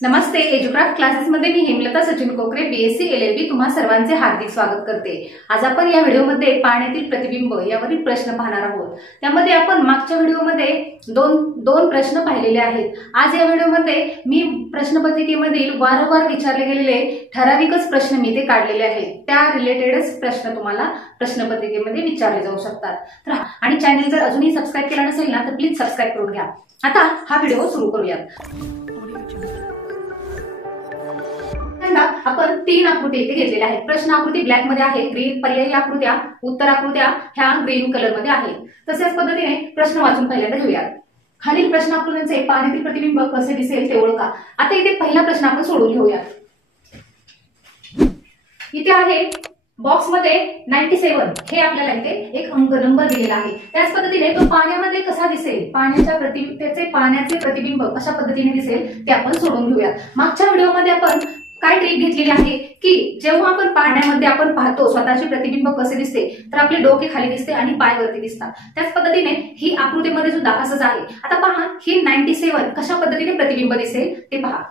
नमस्ते. एज्युक्राफ्ट classes मध्ये मी हेमलता सचिन कोकरे BSc LLB तुम्हा सर्वांचे हार्दिक स्वागत करते. आज आपण या व्हिडिओमध्ये पाण्यातील प्रतिबिंब यावरील प्रश्न पाहणार आहोत. त्यामध्ये आपण मागच्या व्हिडिओमध्ये दोन प्रश्न पाहिलेले आहेत. आज या व्हिडिओमध्ये मी प्रश्नपत्रिकेमधील वारंवार विचारले गेलेले ठराविकच प्रश्न मी ते काढलेले आहेत. त्या रिलेटेडच प्रश्न तुम्हाला प्रश्नपत्रिकेमध्ये विचारले जाऊ शकतात. आणि चॅनल जर अजूनही सबस्क्राईब केला नसेल ना तर प्लीज सबस्क्राईब करून घ्या. आता हा व्हिडिओ सुरू करूयात. आपण 3 आकृती इथे घेतलेल्या आहेत. प्रश्न आकृती ब्लॅक मध्ये आहे, ग्रीन पर्यायी आकृत्या, उत्तर आकृत्या ह्या ग्रीन कलर मध्ये आहेत. तशाच पद्धतीने प्रश्न वाचून पहिल्यांदा घेऊयात. खालील प्रश्न आकृत्यांचे पाण्यातील प्रतिबिंब कसे दिसेल ते ओळखा. आता इथे पहिला प्रश्न आपण सोडून घेऊयात. इथे आहे बॉक्स मध्ये 97 हे आपल्याला इथे एक अंक नंबर दिलेला आहे. त्याच पद्धतीने तो पाण्यामध्ये कसा दिसेल, त्याचे पाण्याचे प्रतिबिंब कशा पद्धतीने दिसेल ते आपण सोडून घेऊयात. मागच्या व्हिडिओमध्ये आपण काय ट्रिक घेतलेली आहे की जेव्हा आपण पाण्यामध्ये आपण पाहतो स्वतःचे प्रतिबिंब कसे दिसते तर आपले डोके खाली दिसते आणि पाय वरती दिसतात. त्याच पद्धतीने ही आकृतीमध्ये सुद्धा असंच आहे. आता पहा ही 97 कशा पद्धतीने प्रतिबिंब दिसेल ते पहा.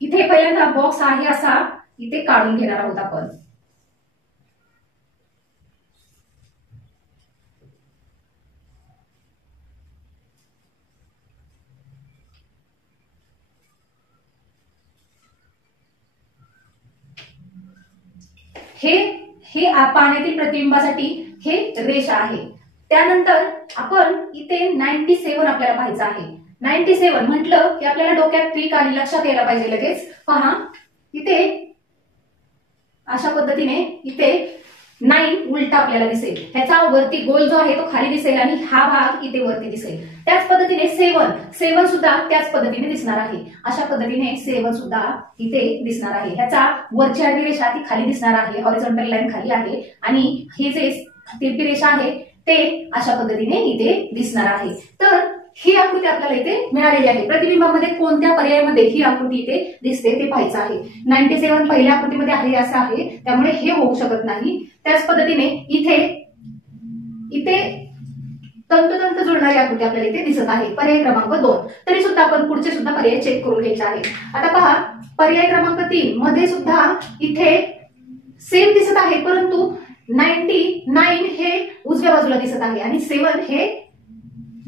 इथे पहिल्यांदा बॉक्स आहे असा इथे काढून घेणार आहोत आपण. हे पाण्यातील प्रतिबिंबासाठी हे रेषा आहे. त्यानंतर आपण इथे 97 आपल्याला पाहायचं आहे. 97 म्हटलं की आपल्याला डोक्यात ट्रिक आली, लक्षात यायला पाहिजे लगेच. पहा इथे अशा पद्धतीने इथे 9 उलटा आपल्याला दिसेल. ह्याचा वरती गोल जो आहे तो खाली दिसेल आणि हा भाग इथे वरती दिसेल. त्याच पद्धतीने 7 सुद्धा त्याच पद्धतीने दिसणार आहे. अशा पद्धतीने 7 सुद्धा इथे दिसणार आहे. ह्याचा वरची आडवी रेषा ती खाली दिसणार आहे, हॉरिझॉन्टल लाईन खाली आहे आणि हे जे तिरपी रेषा आहे ते अशा पद्धतीने इथे दिसणार आहे. तर ही आकृती आपल्याला इथे मिळालेली आहे. प्रतिबिंबामध्ये कोणत्या पर्यायामध्ये ही आकृती इथे दिसते ते पाहायचं आहे. 97 पहिल्या आकृतीमध्ये आहे असं आहे, त्यामुळे हे होऊ शकत नाही. त्याच पद्धतीने इथे तंतोतंत जुळणारी आकृती आपल्याला इथे दिसत आहे, पर्याय क्रमांक 2. तरी सुद्धा आपण पुढचे सुद्धा पर्याय चेक करून घ्यायचे आहे. आता पहा पर्याय क्रमांक 3 मध्ये सुद्धा इथे सेम दिसत आहे, परंतु 99 हे उजव्या बाजूला दिसत आहे आणि 7 हे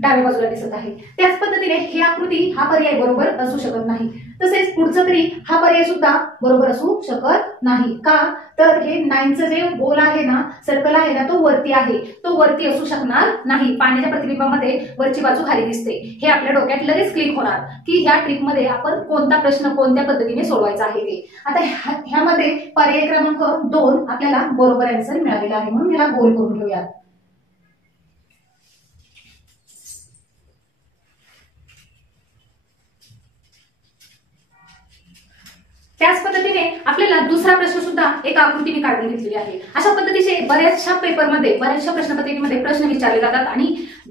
डाव्या बाजूला दिसत आहे. त्याच पद्धतीने ही आकृती हा पर्याय बरोबर असू शकत नाही. तसेच पुढचं तरी हा पर्याय सुद्धा बरोबर असू शकत नाही. का तर हे 9चं जे गोल आहे ना, सर्कल आहे ना, तो वरती आहे, तो वरती असू शकणार नाही. पाण्याच्या प्रतिबिंबामध्ये वरची बाजू खाली दिसते. हे आपल्या डोक्यात लगेच क्लिक होणार की ह्या ट्रिकमध्ये आपण कोणता प्रश्न कोणत्या पद्धतीने सोडवायचा आहे ते. आता ह्यामध्ये पर्याय क्रमांक 2 आपल्याला बरोबर आन्सर मिळालेला आहे, म्हणून याला गोल करून घेऊयात. त्याच पद्धतीने आपल्याला दुसरा प्रश्न सुद्धा एक आकृती मी काढून घेतलेली आहे. अशा पद्धतीचे बऱ्याचशा पेपरमध्ये, बऱ्याचशा प्रश्नपत्रिकेमध्ये प्रश्न विचारले जातात आणि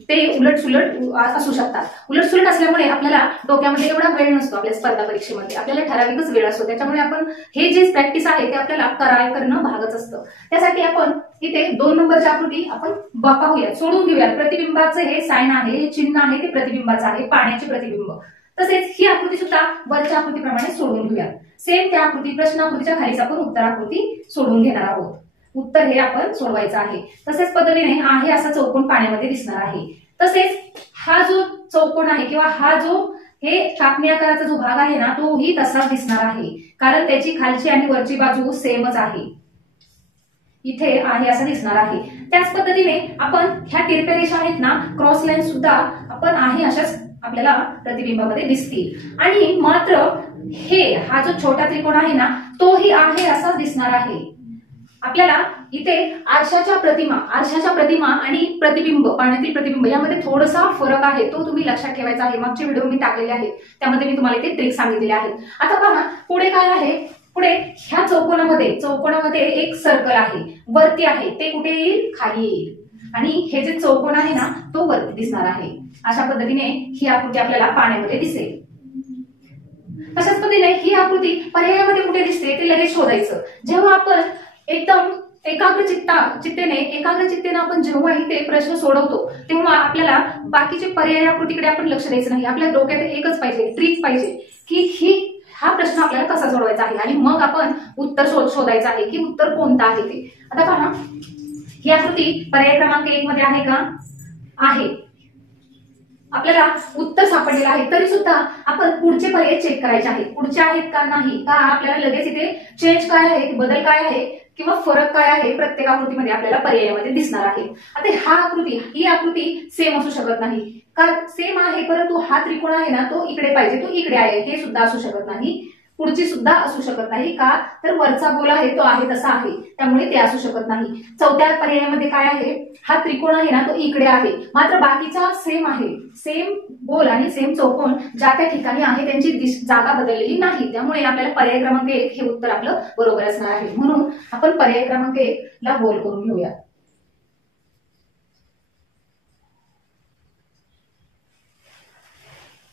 ते उलटसुलट असू शकतात. उलटसुलट असल्यामुळे आपल्याला डोक्यामध्ये एवढा वेळ नसतो. आपल्या स्पर्धा परीक्षेमध्ये आपल्याला ठराविकच वेळ असतो. त्याच्यामुळे आपण हे जे प्रॅक्टिस आहे ते आपल्याला करणं भागच असतं. त्यासाठी आपण इथे 2 नंबरची आकृती आपण पाहूया, सोडून घेऊयात. प्रतिबिंबाचे हे साइन आहे, हे चिन्ह आहे ते प्रतिबिंबाचं आहे, पाण्याचे प्रतिबिंब. तसेच ही आकृती सुद्धा वरच्या आकृतीप्रमाणे सोडून घेऊया. सेम त्या प्रश्न आकृतीच्या खालीच आपण उत्तर आकृती सोडून घेणार आहोत. उत्तर हे आपण सोडवायचं आहे. तसेच पद्धतीने आहे असा चौकोन पाण्यामध्ये दिसणार आहे. तसेच हा जो चौकोन आहे किंवा हा जो हे कापणी आकाराचा जो भाग आहे ना, तोही तसाच दिसणार आहे, कारण त्याची खालची आणि वरची बाजू सेमच आहे. इथे आहे असं दिसणार आहे. त्याच पद्धतीने आपण ह्या तिरप्या रेषा आहेत ना, क्रॉस लाईन सुद्धा आपण आहे अशाच आपल्याला प्रतिबिंबामध्ये दिसतील. आणि मात्र हा जो छोटा त्रिकोण आहे ना, तोही आहे असाच दिसणार आहे. आपल्याला इथे आरशाच्या प्रतिमा आणि प्रतिबिंब, पाण्यातील प्रतिबिंब यामध्ये थोडासा फरक आहे, तो तुम्ही लक्षात ठेवायचा आहे. मागचे व्हिडिओ मी टाकलेले आहेत, त्यामध्ये मी तुम्हाला इथे ट्रिक सांगितलेले आहेत. आता पहा पुढे काय आहे. पुढे ह्या चौकोनामध्ये एक सर्कल आहे, वरती आहे, ते कुठे येईल, खाली येईल. आणि हे जे चौकोन आहे ना, तो वरती दिसणार आहे. अशा पद्धतीने ही आकृती आपल्याला पाण्यामध्ये दिसेल. तशाच पद्धतीने ही आकृती पर्यायामध्ये कुठे दिसते ते लगेच शोधायचं. जेव्हा आपण एकदम एकाग्र चित्तेने आपण जेव्हाही ते प्रश्न सोडवतो तेव्हा आपल्याला बाकीचे पर्याय आकृतीकडे आपण लक्ष द्यायचं नाही. आपल्या डोक्यात एकच पाहिजे, ट्रिक पाहिजे की हा प्रश्न आपल्याला कसा सोडवायचा आहे आणि मग आपण उत्तर शोधायचं आहे की उत्तर कोणतं आहे ते. आता पहा, ही आकृती पर्याय क्रमांक 1 मध्ये आहे का? आहे. आपल्याला उत्तर सापडलेलं आहे, तरी सुद्धा आपण पुढचे पर्याय चेक करायचे आहेत. पुढचे आहेत का नाही, का आपल्याला लगेच इथे चेंज काय आहे, बदल काय आहे किंवा फरक काय आहे प्रत्येक आकृतीमध्ये आपल्याला पर्यायामध्ये दिसणार आहे. आता ही आकृती सेम असू शकत नाही. का सेम आहे परंतु हा त्रिकोण आहे ना तो इकडे पाहिजे, तो इकडे आहे, हे सुद्धा असू शकत नाही. पुढची सुद्धा असू शकत नाही. का तर वरचा गोल आहे तो आहे तसा आहे, त्यामुळे ते असू शकत नाही. चौथ्या पर्यायामध्ये काय आहे, हा त्रिकोण आहे ना तो इकडे आहे, मात्र बाकीचा सेम आहे. सेम गोल आणि सेम चौकोन ज्या त्या ठिकाणी आहे त्यांची जागा बदललेली नाही, त्यामुळे आपल्याला पर्याय क्रमांक 1 हे उत्तर आपलं बरोबर असणार आहे. म्हणून आपण पर्याय क्रमांक 1 ला गोल करून घेऊया.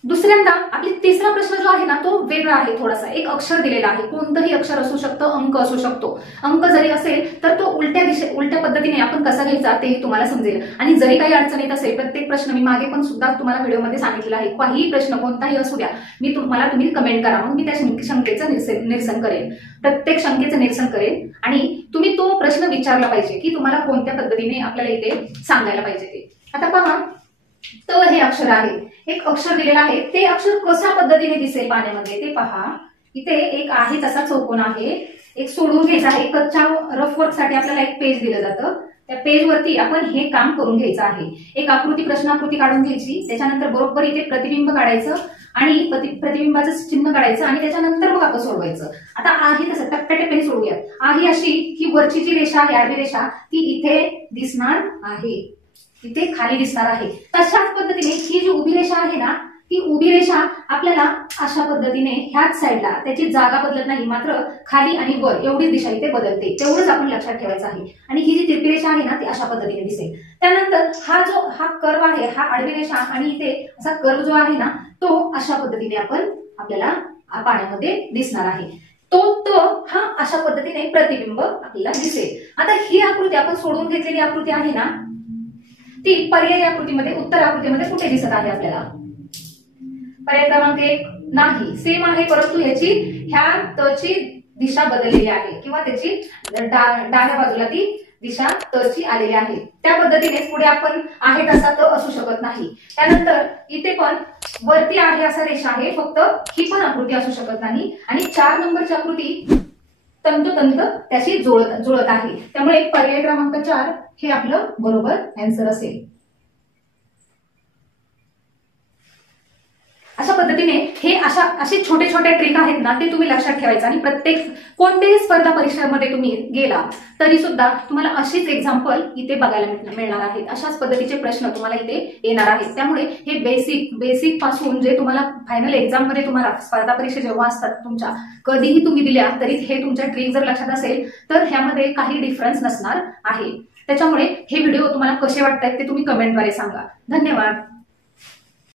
दुसऱ्यांदा आपली तिसरा प्रश्न जो आहे ना तो वेगळा आहे थोडासा. एक अक्षर दिलेला आहे, कोणतंही अक्षर असू शकतं, अंक असू शकतो. अंक जरी असेल तर तो उलट्या पद्धतीने आपण कसा घ्यायचा ते तुम्हाला समजेल. आणि जरी काही अडचण येत असेल, प्रत्येक प्रश्न मी मागे पण सुद्धा तुम्हाला व्हिडिओमध्ये सांगितलेला आहे, काहीही प्रश्न कोणताही असू द्या, तुम्ही कमेंट करा, मग मी त्या शंकेचं निरसन करेन. प्रत्येक शंकेचं निरसन करेन आणि तुम्ही तो प्रश्न विचारला पाहिजे की तुम्हाला कोणत्या पद्धतीने आपल्याला इथे सांगायला पाहिजे ते. आता पहा, तर हे अक्षर आहे, एक अक्षर दिलेलं आहे, ते अक्षर कशा पद्धतीने दिसेल पाण्यामध्ये ते पहा. इथे एक आहे तसा चौकोन आहे, एक सोडून घ्यायचा आहे. कच्च्या रफ वर्क साठी आपल्याला एक पेज दिलं जातं, त्या पेजवरती आपण हे काम करून घ्यायचं आहे. एक प्रश्नाकृती काढून घ्यायची, त्याच्यानंतर बरोबर इथे प्रतिबिंब काढायचं आणि प्रतिबिंबाचं चिन्ह काढायचं आणि त्याच्यानंतर मग आपण सोडवायचं. आता आहे तसं टप्प्याटप्प्याने सोडूयात. आहे अशी ही वरची जी रेषा आहे, आडवी रेषा, ती इथे दिसणार आहे, इथे खाली दिसणार आहे. तशाच पद्धतीने ही जी उभी रेषा आहे ना, ती उभी रेषा आपल्याला अशा पद्धतीने ह्याच साईडला त्याची जागा बदलत नाही, मात्र खाली आणि वर एवढीच दिशा इथे बदलते, तेवढंच आपण लक्षात ठेवायचं आहे. आणि ही जी तिरपी रेषा आहे ना ती अशा पद्धतीने दिसेल. त्यानंतर हा कर्व आहे, हा आडवी रेषा आणि इथे असा कर्व जो आहे ना तो अशा पद्धतीने आपल्याला पाण्यामध्ये दिसणार आहे. हा अशा पद्धतीने प्रतिबिंब आपल्याला दिसेल. आता ही आकृती आपण सोडून घेतलेली आकृती आहे ना, ती पर्याय आकृतीमध्ये, उत्तर आकृतीमध्ये कुठे दिसत आहे आपल्याला? पर्याय क्रमांक 1 नाही, सेम आहे, परंतु तची दिशा बदललेली आहे किंवा त्याची डाव्या बाजूला ती दिशा तशी आलेली आहे. त्या पद्धतीने पुढे आपण आहे तसा तर असू शकत नाही. त्यानंतर इथे पण वरती आहे असा रेषा आहे, फक्त ही पण आकृती असू शकत नाही. आणि 4 नंबरची आकृती तंतोतंत त्याशी जुळत आहे, त्यामुळे पर्याय क्रमांक 4 हे आपलं बरोबर आन्सर असेल. अशा पद्धतीने हे असे छोटे छोटे ट्रिक आहेत ना ते तुम्ही लक्षात ठेवायचं आणि कोणत्याही स्पर्धा परीक्षेमध्ये तुम्ही गेला तरी सुद्धा तुम्हाला अशीच एक्झाम्पल इथे बघायला मिळणार आहेत. अशाच पद्धतीचे प्रश्न तुम्हाला इथे येणार आहेत. त्यामुळे हे बेसिक पासून जे तुम्हाला फायनल एक्झाम मध्ये तुम्हाला स्पर्धा परीक्षा जेव्हा असतात तुमच्या कधीही तुम्ही दिल्या तरी हे तुमच्या ट्रिक जर लक्षात असेल तर ह्यामध्ये काही डिफरन्स नसणार आहे. त्याच्यामुळे हे व्हिडिओ तुम्हाला कसे वाटतात ते तुम्ही कमेंटद्वारे सांगा. धन्यवाद.